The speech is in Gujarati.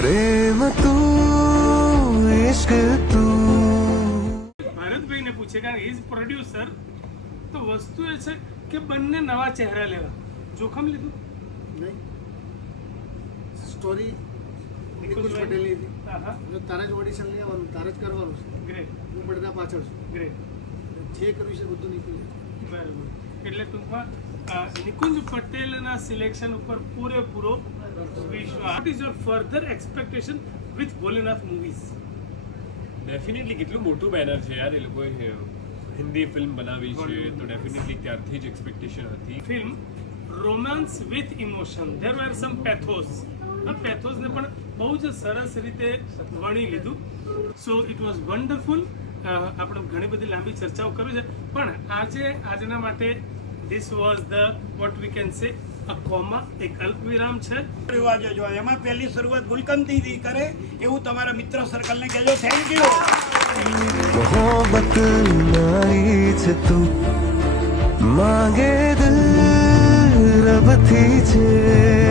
प्रेम तू इश्क तू। ભારતભાઈને પૂછે કારણ ઇઝ પ્રોડ્યુસર તો વસ્તુ એ છે કે બંને નવા ચહેરા લેવા જોખમ લીધું નહીં. સ્ટોરી નિકુંજ પટેલની હતી. એટલે તારે જ ઓડિશન લેવાનું, તારે જ કરવાનું છે. ગ્રેટ હું પડદા પાછળ છું. ગ્રેટ જે કર્યું છે બધું નીકળ્યું. બરાબર. એટલે ટૂંકમાં નિકુંજ પટેલના સિલેક્શન ઉપર પૂરેપૂરો વિશ્વાસ. What is your further expectation with Bholenath movies? Definitely કેટલું મોટું બેનર છે યાર, એ લોકોએ હિન્દી ફિલ્મ બનાવી છે તો ડેફિનેટલી ત્યારથી જ એક્સપેક્ટેશન હતી. Film romance with emotion, there are some pathos. આ પેથોસને પણ બહુ જ સરસ રીતે વણી લીધું. So it was wonderful. આપણે ઘણી બધી લાંબી ચર્ચાઓ કરવી છે પણ આજના માટે this was the what we can say a comma, એક અલ્પવિરામ છે. રિવાજો જો એમાં પહેલી શરૂઆત ગુલકંદથી કરે એવું તમારા મિત્ર સર્કલને કહેજો. Thank you. मोहब्बत नाई छे तू मांगे दिल रब थी छे।